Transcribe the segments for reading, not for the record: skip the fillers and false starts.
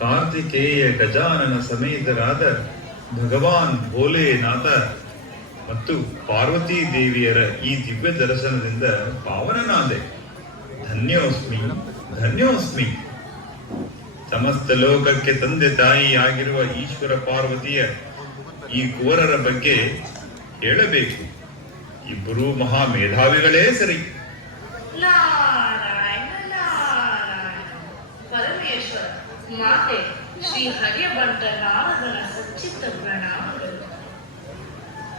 ಕಾರ್ತಿಕೇಯ ಗಜಾನನ ಸಮೇತರಾದ ಭಗವಾನ್ ಭೋಲೆನಾಥ ಮತ್ತು ಪಾರ್ವತೀ ದೇವಿಯರ ಈ ದಿವ್ಯ ದರ್ಶನದಿಂದ ಪಾವನನಾದೆ. ಧನ್ಯೋಸ್ಮಿ ಧನ್ಯೋಸ್ಮಿ. ಸಮಸ್ತ ಲೋಕಕ್ಕೆ ತಂದೆ ತಾಯಿ ಆಗಿರುವ ಈಶ್ವರ ಪಾರ್ವತಿಯ ಈ ಕುವರರ ಬಗ್ಗೆ ಹೇಳಬೇಕು. ಇಬ್ಬರೂ ಮಹಾ ಮೇಧಾವಿಗಳೇ ಸರಿ. ಪರಮೇಶ್ವರ ಮಾತೆ ಶ್ರೀ ಹರಿಯಬಂಟ ನಾರದನ ಸಚ್ಚಿತ್ತ ಪ್ರಣಾಮಗಳು.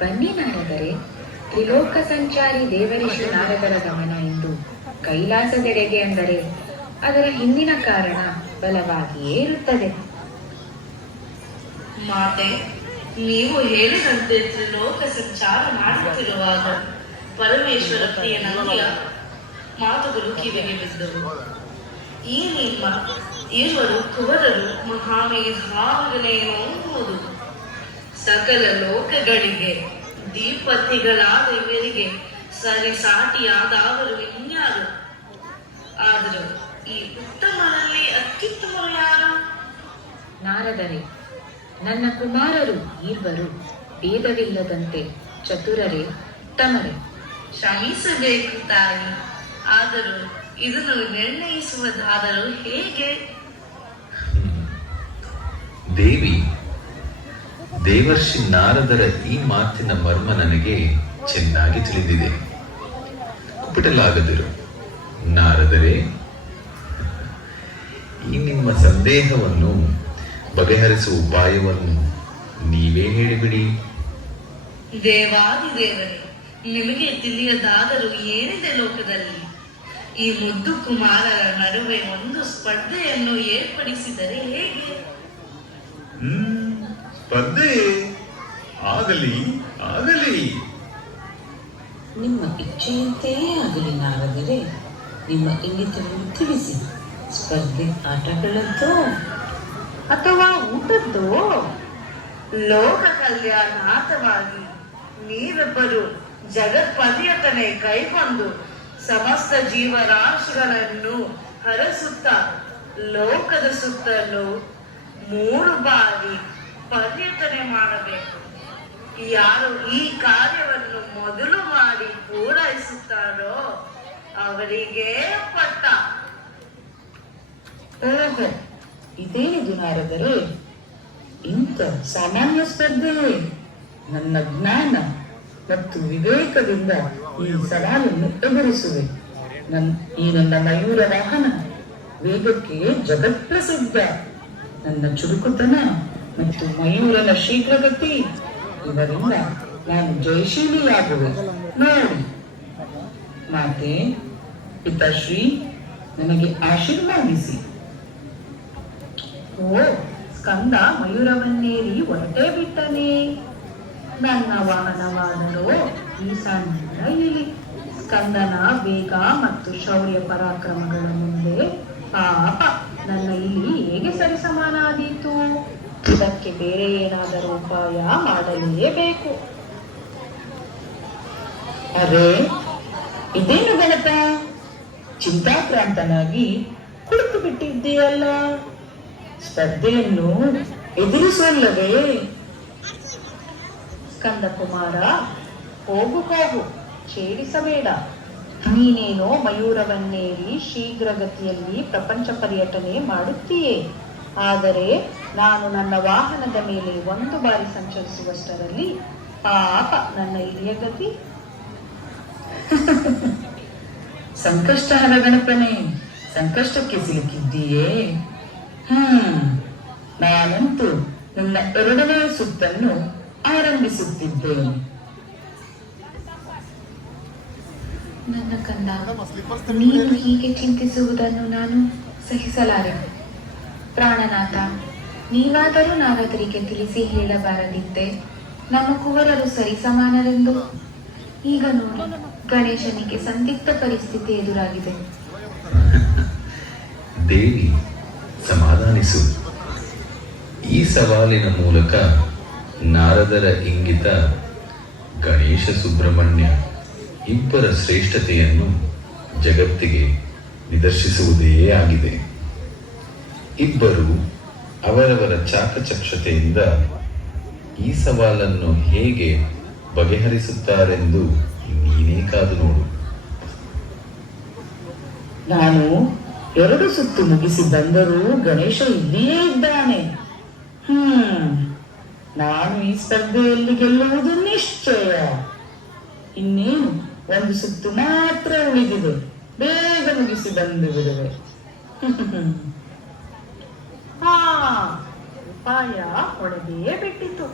ಬನ್ನಿ ನಾರದರೆ, ತ್ರಿಲೋಕ ಸಂಚಾರಿ ದೇವರಿಷಿ ನಾರದರ ಗಮನ ಇಂದು ಕೈಲಾಸದೆಡೆಗೆ ಅಂದರೆ ಅದರ ಹಿಂದಿನ ಕಾರಣ ಬಲವಾಗಿಯೇ ಇರುತ್ತದೆ. ಮಾತೆ, ನೀವು ಹೇಳಿದಂತೆ ತ್ರಿಲೋಕ ಸಂಚಾರ ಮಾಡುತ್ತಿರುವಾಗ ಪರಮೇಶ್ವರ ಪ್ರಿಯ ನಂದಿಯ ಮಾತುಗಳು ಕಿವಿಗೆ ಬಿದ್ದವು. ಈ ನಿಮ್ಮ ಇವರು ಕುವರರು ಮಹಾಮೇಧಾವಿಗಳೇನೋ ಎಂಬುದು. ಸಕಲ ಲೋಕಗಳಿಗೆ ದೀಪತಿಗಳಾದ ಇವರಿಗೆ ಸರಿಸಾಟಿಯಾದ ಅವರು ಇನ್ಯಾರು? ಆದರೂ ಈ ಉತ್ತಮರಲ್ಲಿ ಅತ್ಯುತ್ತಮರು ಯಾರು? ನಾರದರೆ, ನನ್ನ ಕುಮಾರರು ಇಬ್ಬರು ಭೇದವಿಲ್ಲದಂತೆ ಚತುರರೇ, ಉತ್ತಮರೇ. ಶ್ರಮಿಸಬೇಕು ತಾಯಿ, ಆದರೂ ಇದನ್ನು ನಿರ್ಣಯಿಸುವುದಾದರೂ ಹೇಗೆ? ದೇವಿ, ದೇವರ್ಷಿ ನಾರದರ ಈ ಮಾತಿನ ಮರ್ಮ ನನಗೆ ಚೆನ್ನಾಗಿ ತಿಳಿದಿದೆ. ಕುಪಿಟಲಾಗದಿರು ನಾರದರೆ. ಈ ನಿಮ್ಮ ಸಂದೇಹವನ್ನು ಬಗೆಹರಿಸುವ ಉಪಾಯವನ್ನು ನೀವೇ ಹೇಳಿಬಿಡಿ. ದೇವಾದಿದೇವರೇ, ನಿಮಗೆ ತಿಳಿಯದಾದರೂ ಏನಿದೆ ಲೋಕದಲ್ಲಿ? ಈ ಮುದ್ದು ಕುಮಾರರ ನಡುವೆ ಒಂದು ಸ್ಪರ್ಧೆಯನ್ನು ಏರ್ಪಡಿಸಿದರೆ ಹೇಗೆ? ಸ್ಪರ್ಧೆ ಆಗಲಿ ಆಗಲಿ. ನಿಮ್ಮ ಇಚ್ಛೆಯಂತೆಯೇ ಆಗಲಿ ನಾರದರೆ. ನಿಮ್ಮ ಇಂಗಿತವನ್ನು ತಿಳಿಸಿ. ಸ್ಪರ್ಧೆ ಆಟಗಳದ್ದೋ ಅಥವಾ ಊಟದ್ದೋ? ಲೋಕ ಕಲ್ಯಾಣಾರ್ಥವಾಗಿ ನೀವಿಬ್ಬರು ಜಗತ್ ಪರ್ಯಟನೆ ಕೈಗೊಂಡು ಸಮಸ್ತ ಜೀವರಾಶಿಗಳನ್ನು ಹರಸುತ್ತ ಲೋಕದ ಸುತ್ತಲೂ 3 ಬಾರಿ ಪರ್ಯಟನೆ ಮಾಡಬೇಕು. ಯಾರು ಈ ಕಾರ್ಯವನ್ನು ಮೊದಲು ಮಾಡಿ ಪೂರೈಸುತ್ತಾರೋ ಅವರಿಗೆ ಪಟ್ಟ. ಇದೇನಿದು ನಾರದರೆ? ಇಂಥ ಸಾಮಾನ್ಯ ಸ್ಪರ್ಧೆ? ನನ್ನ ಜ್ಞಾನ ಮತ್ತು ವಿವೇಕದಿಂದ ಈ ಸವಾಲನ್ನು ಎದುರಿಸುವೆ. ಈ ನನ್ನ ಮಯೂರ ವಾಹನ ವೇಗಕ್ಕೆ ಜಗತ್ಪ್ರಸಿದ್ಧ. ನನ್ನ ಚುರುಕುತನ ಮತ್ತು ಮಯೂರನ ಶೀಘ್ರಗತಿ ಇವರಿಂದ ನಾನು ಜಯಶೀಲಿಯಾಗುವೆ. ನೋಡಿ ಮಾತೆ, ಪಿತಾಶ್ರೀ, ನನಗೆ ಆಶೀರ್ವಾದಿಸಿ. ಓ, ಸ್ಕಂದ ಮಯೂರವನ್ನೇರಿ ಹೊರಟೇ ಬಿಟ್ಟನೆ. ನನ್ನ ವಾಹನವಾದರೂ ಈ ಸಣ್ಣ ಇಲಿ. ಸ್ಕಂದನ ವೇಗ ಮತ್ತು ಶೌರ್ಯ ಪರಾಕ್ರಮಗಳ ಮುಂದೆ ಪಾಪ ನನ್ನ ಇಲಿ ಹೇಗೆ ಸರಿಸಮಾನಾದೀತು? ಇದಕ್ಕೆ ಬೇರೆ ಏನಾದರೂ ಉಪಾಯ ಮಾಡಲೇಬೇಕು. ಅರೆ, ಇದೇನು ಗಣಪ? ಚಿಂತಾಕ್ರಾಂತನಾಗಿ ಕುಳಿತು ಬಿಟ್ಟಿದ್ದೀಯಲ್ಲ. ಸ್ಪರ್ಧೆಯನ್ನು ಎದುರಿಸಲ್ಲವೇ? ಸ್ಕಂದ ಕುಮಾರ, ಹೋಗು ಹೋಗು, ಛೇಡಿಸಬೇಡ. ನೀನೇನೋ ಮಯೂರವನ್ನೇರಿ ಶೀಘ್ರಗತಿಯಲ್ಲಿ ಪ್ರಪಂಚ ಪರ್ಯಟನೆ ಮಾಡುತ್ತೀಯೇ. ಆದರೆ ನಾನು ನನ್ನ ವಾಹನದ ಮೇಲೆ 1 ಬಾರಿ ಸಂಚರಿಸುವಷ್ಟರಲ್ಲಿ ಪಾಪ ನನ್ನ ಹಿರಿಯ ಗತಿ. ಸಂಕಷ್ಟಹರ ಗಣಪನೇ, ಸಂಕಷ್ಟಕ್ಕೆ ಸಿಲುಕಿದ್ದೀಯೇ? ನಾನಂತೂ ನನ್ನ 2ನೇ ಸುತ್ತನ್ನು ಆರಂಭಿಸುತ್ತಿದ್ದೇನೆ. ನನ್ನ ಕಂದ, ನೀನು ಹೀಗೆ ಚಿಂತಿಸುವುದನ್ನು ನಾನು ಸಹಿಸಲಾರೆ. ಪ್ರಾಣನಾಥ, ನೀವಾದರೂ ನಾರದರಿಗೆ ತಿಳಿಸಿ ಹೇಳಬಾರದಿದ್ದೆ ನಮ್ಮ ಕುವರರು ಸರಿಸಮಾನರೆಂದು. ಈಗ ನೋಡಿ, ಗಣೇಶನಿಗೆ ಸಂದಿಗ್ಧ ಪರಿಸ್ಥಿತಿ ಎದುರಾಗಿದೆ. ದೇವಿ, ಸಮಾಧಾನಿಸು. ಈ ಸವಾಲಿನ ಮೂಲಕ ನಾರದರ ಇಂಗಿತ ಗಣೇಶ ಸುಬ್ರಹ್ಮಣ್ಯ ಇಬ್ಬರ ಶ್ರೇಷ್ಠತೆಯನ್ನು ಜಗತ್ತಿಗೆ ನಿದರ್ಶಿಸುವುದೇ ಆಗಿದೆ. ಇಬ್ಬರು ಅವರವರ ಚಾಕಚಕ್ಷತೆಯಿಂದ ಈ ಸವಾಲನ್ನು ಹೇಗೆ ಬಗೆಹರಿಸುತ್ತಾರೆಂದು ನೀನೇ ಕಾದು ನೋಡು. ನಾನು 2 ಸುತ್ತು ಮುಗಿಸಿ ಬಂದರೂ ಗಣೇಶ ಇಲ್ಲಿಯೇ ಇದ್ದಾನೆ. ನಾನು ಈ ಸ್ಪರ್ಧೆಯಲ್ಲಿ ಗೆಲ್ಲುವುದು ನಿಶ್ಚಯ. ಇನ್ನೇನು 1 ಸುತ್ತು ಮಾತ್ರ ಉಳಿದಿದೆ. ಬೇಗ ಮುಗಿಸಿ ಬಂದು ಬಿಡುವೆ. ಹಾ, ಉಪಾಯ ಹೊಳೆದೇ ಬಿಟ್ಟಿತು.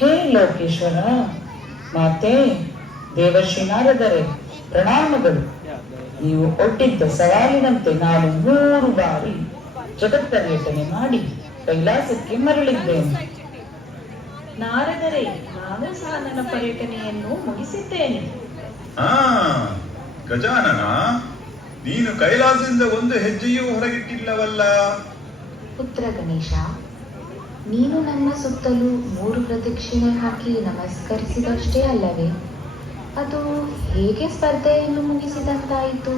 ಹೇ ಲೋಕೇಶ್ವರ, ಮಾತೆ, ದೇವರ್ಷಿ ನಾರದರೆ, ಪ್ರಣಾಮಗಳು. ನೀವು ಒಡ್ಡಿದ್ದ ಸವಾಲಿನಂತೆ ನಾನು 3 ಬಾರಿ ಜಗತ್ಪರ್ಯಟನೆ ಮಾಡಿ ಕೈಲಾಸಕ್ಕೆ ಮರಳಿದ್ದೇನೆ. ನಾರದರೆ, ನಾನು ಸಹ ನನ್ನ ಪರ್ಯಟನೆಯನ್ನು ಮುಗಿಸಿದ್ದೇನೆ. ಹಾ, ಗಜಾನನ, ನೀನು ಕೈಲಾಸದಿಂದ ಒಂದು ಹೆಜ್ಜೆಯೂ ಹೊರಗಿಟ್ಟಿಲ್ಲವಲ್ಲ. ಪುತ್ರ ಗಣೇಶ, ನೀನು ನನ್ನ ಸುತ್ತಲೂ 3 ಪ್ರದಕ್ಷಿಣೆ ಹಾಕಿ ನಮಸ್ಕರಿಸಿದಷ್ಟೇ ಅಲ್ಲವೇ? ಅದು ಹೇಗೆ ಸ್ಪರ್ಧೆಯನ್ನು ಮುಗಿಸಿದಂತಾಯಿತು?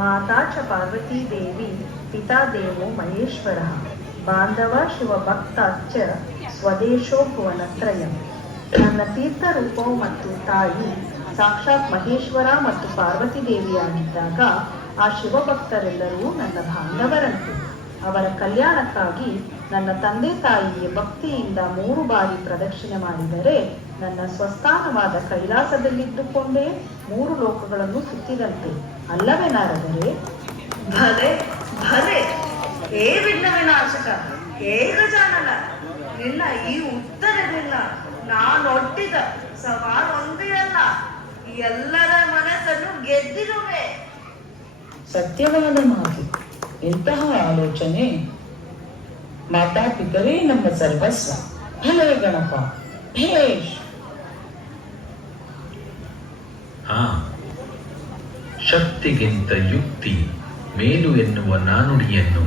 ಮಾತಾ ಚ ಪಾರ್ವತೀ ದೇವಿ, ಪಿತಾ ದೇವೋ ಮಹೇಶ್ವರ, ಬಾಂಧವ ಶಿವಭಕ್ತ ಚ ಸ್ವದೇಶೋ ಭುವನತ್ರಯಂ. ನನ್ನ ತೀರ್ಥ ರೂಪವು ಮತ್ತು ತಾಯಿ ಸಾಕ್ಷಾತ್ ಮಹೇಶ್ವರ ಮತ್ತು ಪಾರ್ವತಿ ದೇವಿಯಾಗಿದ್ದಾಗ ಆ ಶಿವಭಕ್ತರೆಲ್ಲರೂ ನನ್ನ ಬಾಂಧವರಂತೆ. ಅವರ ಕಲ್ಯಾಣಕ್ಕಾಗಿ ನನ್ನ ತಂದೆ ತಾಯಿಗೆ ಭಕ್ತಿಯಿಂದ 3 ಬಾರಿ ಪ್ರದಕ್ಷಿಣೆ ಮಾಡಿದರೆ ನನ್ನ ಸ್ವಸ್ಥಾನವಾದ ಕೈಲಾಸದಲ್ಲಿದ್ದುಕೊಂಡೇ 3 ಲೋಕಗಳನ್ನು ಸುತ್ತಿದಂತೆ ಅಲ್ಲವೇ ನಾರದರೆ? ಭಲೆ ಭಲೆ, ಹೇ ವಿಘ್ನ ವಿನಾಶಕ, ಹೇ ಗಜಾನನ, ನಿನ್ನ ಈ ಉತ್ತರದಿಂದ ನಾನೊಡ್ಡಿದ ಸವಾಲೊಂದೇ ಅಲ್ಲ, ಎಲ್ಲರ ಮನಸ್ಸನ್ನು ಗೆದ್ದಿರುವೆ. ಸತ್ಯವಾದ ಮಾತು. ಇಂತಹ ಆಲೋಚನೆ. ಮಾತಾಪಿತರೇ ನಮ್ಮ ಸರ್ವಸ್ವ. ಭಲೇ ಗಣಪ, ಭೇಷ್. ಹಾ, ಶಕ್ತಿಗಿಂತ ಯುಕ್ತಿ ಮೇಲು ಎನ್ನುವ ನಾನುಡಿಯನ್ನು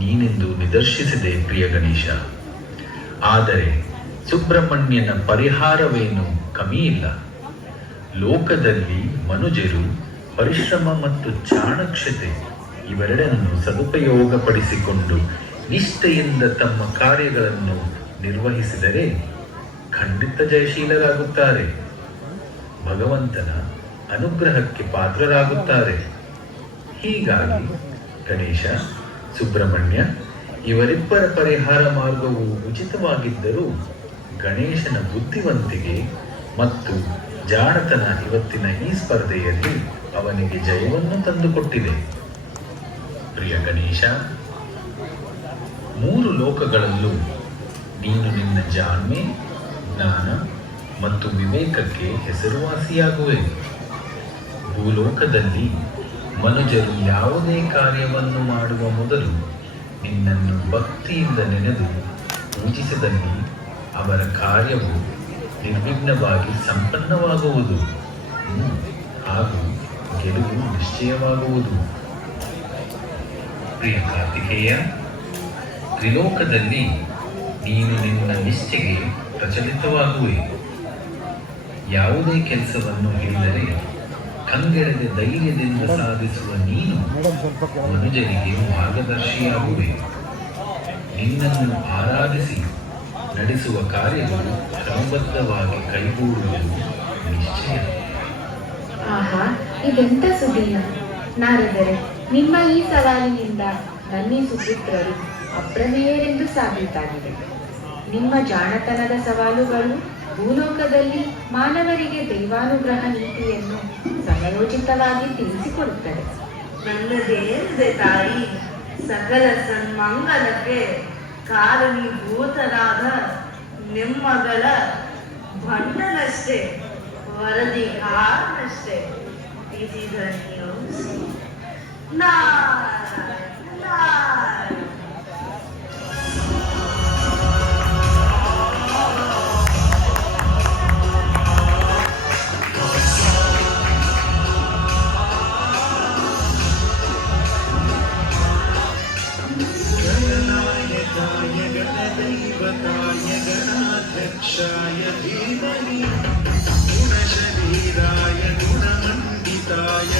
ನೀನೆಂದು ನಿದರ್ಶಿಸಿದೆ ಪ್ರಿಯ ಗಣೇಶ. ಆದರೆ ಸುಬ್ರಹ್ಮಣ್ಯನ ಪರಿಹಾರವೇನು ಕಮ್ಮಿ ಇಲ್ಲ. ಲೋಕದಲ್ಲಿ ಮನುಜರು ಪರಿಶ್ರಮ ಮತ್ತು ಚಾಣಕ್ಷತೆ ಇವೆರಡನ್ನು ಸದುಪಯೋಗಪಡಿಸಿಕೊಂಡು ನಿಷ್ಠೆಯಿಂದ ತಮ್ಮ ಕಾರ್ಯಗಳನ್ನು ನಿರ್ವಹಿಸಿದರೆ ಖಂಡಿತ ಜಯಶೀಲರಾಗುತ್ತಾರೆ, ಭಗವಂತನ ಅನುಗ್ರಹಕ್ಕೆ ಪಾತ್ರರಾಗುತ್ತಾರೆ. ಹೀಗಾಗಿ ಗಣೇಶ, ಸುಬ್ರಹ್ಮಣ್ಯ ಇವರಿಬ್ಬರ ಪರಿಹಾರ ಮಾರ್ಗವು ಉಚಿತವಾಗಿದ್ದರೂ ಗಣೇಶನ ಬುದ್ಧಿವಂತಿಕೆ ಮತ್ತು ಜಾಣತನ ಇವತ್ತಿನ ಈ ಸ್ಪರ್ಧೆಯಲ್ಲಿ ಅವನಿಗೆ ಜಯವನ್ನು ತಂದುಕೊಟ್ಟಿದೆ. ಪ್ರಿಯ ಗಣೇಶ, 3 ಲೋಕಗಳಲ್ಲೂ ನೀನು ನಿನ್ನ ಜಾಣ್ಮೆ, ಜ್ಞಾನ ಮತ್ತು ವಿವೇಕಕ್ಕೆ ಹೆಸರುವಾಸಿಯಾಗುವೆ. ಭೂಲೋಕದಲ್ಲಿ ಮನುಜರು ಯಾವುದೇ ಕಾರ್ಯವನ್ನು ಮಾಡುವ ಮೊದಲು ನಿನ್ನನ್ನು ಭಕ್ತಿಯಿಂದ ನೆನೆದು ಪೂಜಿಸಿದಲ್ಲಿ ಅವರ ಕಾರ್ಯವು ನಿರ್ವಿಘ್ನವಾಗಿ ಸಂಪನ್ನವಾಗುವುದು ಹಾಗೂ ಗೆಲುವು ನಿಶ್ಚಯವಾಗುವುದು. ಪ್ರಿಯ ಕಾರ್ತಿಕೇಯ, ತ್ರಿಲೋಕದಲ್ಲಿ ನೀನು ನಿನ್ನ ನಿಷ್ಠೆಗೆ ಪ್ರಚಲಿತವಾಗುವೆ. ಯಾವುದೇ ಕೆಲಸವನ್ನು ಹಿಡಿದರೆ ಕಂಗೆಡದೆ ಧೈರ್ಯದಿಂದ ಸಾಧಿಸುವ ನೀನು ಮನುಜರಿಗೆ ಮಾರ್ಗದರ್ಶಿಯಾಗುವೆ. ನಿನ್ನನ್ನು ಆರಾಧಿಸಿ ನಡೆಸುವ ಕಾರ್ಯಗಳು ಕ್ರಮಬದ್ಧವಾಗಿ ಕೈಗೂಡುವುದು ನಿಶ್ಚಯ. ಆಹಾ, ಇದೆಂತ ಸುದಿನ ನಾರದರೆ, ನಿಮ್ಮ ಈ ಸವಾಲಿನಿಂದ ನನ್ನೀ ಸುಪುತ್ರರು ಅಪ್ರಮೇಯರೆಂದು ಸಾಬೀತಾಗಿದೆ. ನಿಮ್ಮ ಜಾಣತನದ ಸವಾಲುಗಳು ಭೂಲೋಕದಲ್ಲಿ ಮಾನವರಿಗೆ ದೈವಾನುಗ್ರಹ ನೀತಿಯನ್ನು ಸಮಯೋಚಿತವಾಗಿ ತಿಳಿಸಿಕೊಡುತ್ತದೆ. ನನ್ನದೇನಿದೆ ತಾಯಿ, ಸಕಲ ಸನ್ಮಂಗಲಕ್ಕೆ ಕಾರಣೀಭೂತರಾದ ನಿಮ್ಮಗಳ ಭಂಡನಷ್ಟೇ, ವರದಿಗಾರನಷ್ಟೇ. ಇದನ್ನು ನಾರಾಯಣ ನಾರಾಯಣ. गणनायकाय गणदैवताय गणाध्यक्षाय धीमहि गुणशरीराय गुणमण्डिताय